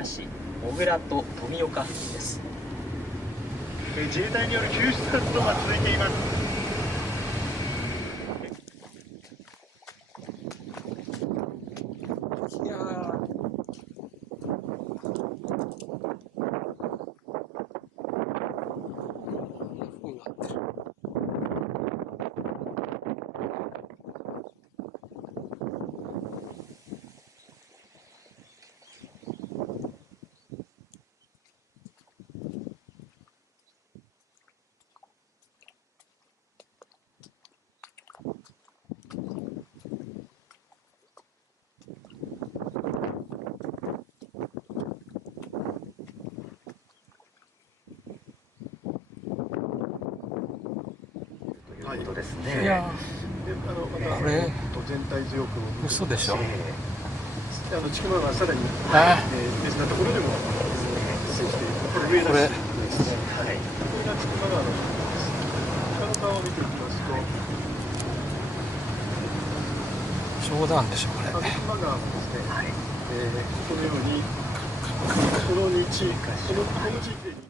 谷市小倉と富岡付近です。自衛隊による救出活動が続いています。ということですね。いやこれ全体上空嘘でしょ。千曲川さらに別なところでも発生している。これ上田市です。はい。これが千曲川の下の川を見ていきますと、冗談でしょこれ。千曲川のですね、このようにこの地域で